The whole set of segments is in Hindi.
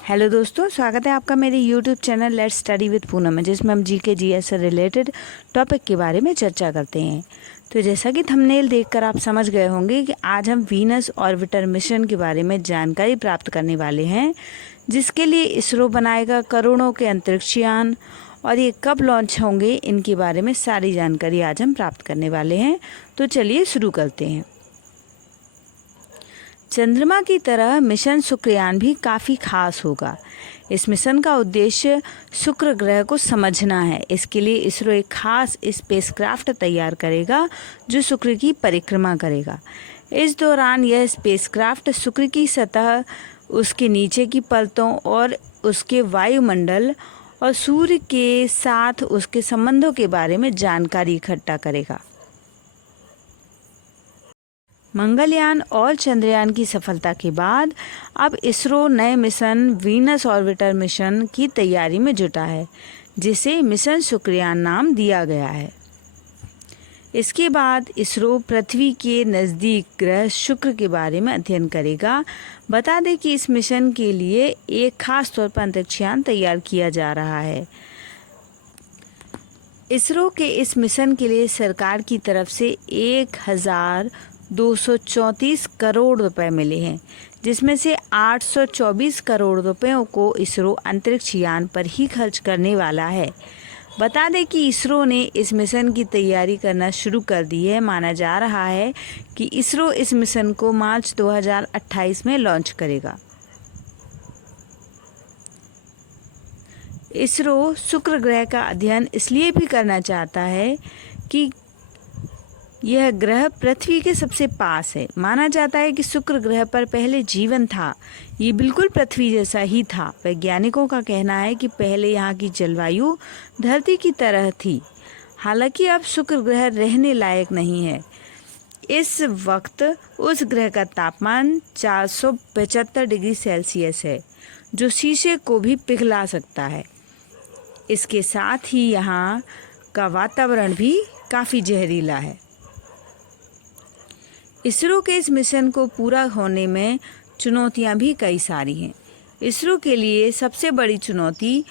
हेलो दोस्तों, स्वागत है आपका मेरे YouTube channel let's study with Poonam में, जिसमें हम जीके जीएस से रिलेटेड टॉपिक के बारे में चर्चा करते हैं। तो जैसा कि थंबनेल देखकर आप समझ गए होंगे कि आज हम वीनस ऑर्बिटर मिशन के बारे में जानकारी प्राप्त करने वाले हैं, जिसके लिए इसरो बनाएगा करोड़ों के अंतरिक्ष यान। और ये कब लॉन्च होंगे, इनके बारे में सारी जानकारी आज हम प्राप्त करने वाले हैं। तो चलिए शुरू करते हैं। चंद्रमा की तरह मिशन शुक्रयान भी काफ़ी खास होगा। इस मिशन का उद्देश्य शुक्र ग्रह को समझना है। इसके लिए इसरो एक खास स्पेसक्राफ्ट तैयार करेगा जो शुक्र की परिक्रमा करेगा। इस दौरान यह स्पेसक्राफ्ट शुक्र की सतह, उसके नीचे की परतों और उसके वायुमंडल और सूर्य के साथ उसके संबंधों के बारे में जानकारी इकट्ठा करेगा। मंगलयान और चंद्रयान की सफलता के बाद अब इसरो नए मिशन वीनस ऑर्बिटर मिशन की तैयारी में जुटा है, जिसे मिशन शुक्रयान नाम दिया गया है। इसके बाद इसरो पृथ्वी के नज़दीक ग्रह शुक्र के बारे में अध्ययन करेगा। बता दें कि इस मिशन के लिए एक खास तौर पर अंतरिक्षयान तैयार किया जा रहा है। इसरो के इस मिशन के लिए सरकार की तरफ से 1234 करोड़ रुपए मिले हैं, जिसमें से 824 करोड़ रुपयों को इसरो अंतरिक्ष यान पर ही खर्च करने वाला है। बता दें कि इसरो ने इस मिशन की तैयारी करना शुरू कर दी है। माना जा रहा है कि इसरो इस मिशन को मार्च 2028 में लॉन्च करेगा। इसरो शुक्र ग्रह का अध्ययन इसलिए भी करना चाहता है कि यह ग्रह पृथ्वी के सबसे पास है। माना जाता है कि शुक्र ग्रह पर पहले जीवन था। ये बिल्कुल पृथ्वी जैसा ही था। वैज्ञानिकों का कहना है कि पहले यहाँ की जलवायु धरती की तरह थी। हालांकि अब शुक्र ग्रह रहने लायक नहीं है। इस वक्त उस ग्रह का तापमान 475 डिग्री सेल्सियस है, जो शीशे को भी पिघला सकता है। इसके साथ ही यहाँ का वातावरण भी काफ़ी जहरीला है। इसरो के इस मिशन को पूरा होने में चुनौतियां भी कई सारी हैं। इसरो के लिए सबसे बड़ी चुनौती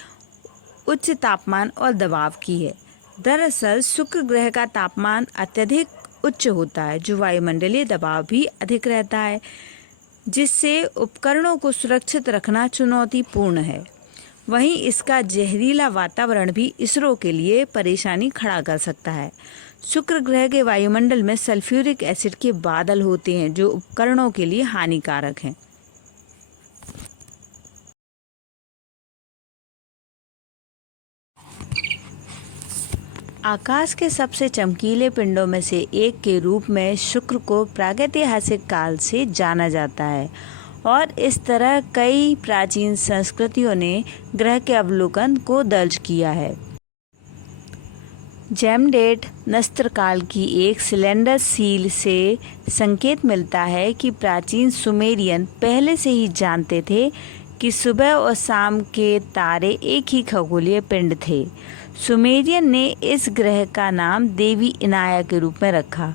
उच्च तापमान और दबाव की है। दरअसल शुक्र ग्रह का तापमान अत्यधिक उच्च होता है, जो वायुमंडलीय दबाव भी अधिक रहता है, जिससे उपकरणों को सुरक्षित रखना चुनौतीपूर्ण है। वहीं इसका जहरीला वातावरण भी इसरो के लिए परेशानी खड़ा कर सकता है। शुक्र ग्रह के वायुमंडल में सल्फ्यूरिक एसिड के बादल होते हैं, जो उपकरणों के लिए हानिकारक हैं। आकाश के सबसे चमकीले पिंडों में से एक के रूप में शुक्र को प्रागैतिहासिक काल से जाना जाता है, और इस तरह कई प्राचीन संस्कृतियों ने ग्रह के अवलोकन को दर्ज किया है। जैमडेट नस्त्र काल की एक सिलेंडर सील से संकेत मिलता है कि प्राचीन सुमेरियन पहले से ही जानते थे कि सुबह और शाम के तारे एक ही खगोलीय पिंड थे। सुमेरियन ने इस ग्रह का नाम देवी इनाया के रूप में रखा,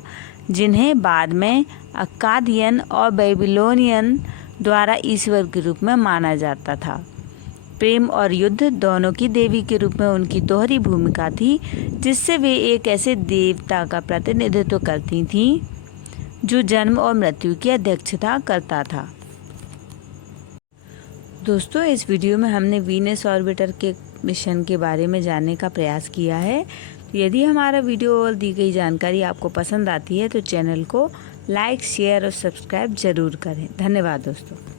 जिन्हें बाद में अक्कादियन और बेबीलोनियन द्वारा ईश्वर के रूप में माना जाता था। प्रेम और युद्ध दोनों की देवी के रूप में उनकी दोहरी भूमिका थी, जिससे वे एक ऐसे देवता का प्रतिनिधित्व करती थीं जो जन्म और मृत्यु की अध्यक्षता करता था। दोस्तों, इस वीडियो में हमने वीनस ऑर्बिटर के मिशन के बारे में जानने का प्रयास किया है। यदि हमारा वीडियो और दी गई जानकारी आपको पसंद आती है तो चैनल को लाइक, शेयर और सब्सक्राइब जरूर करें। धन्यवाद दोस्तों।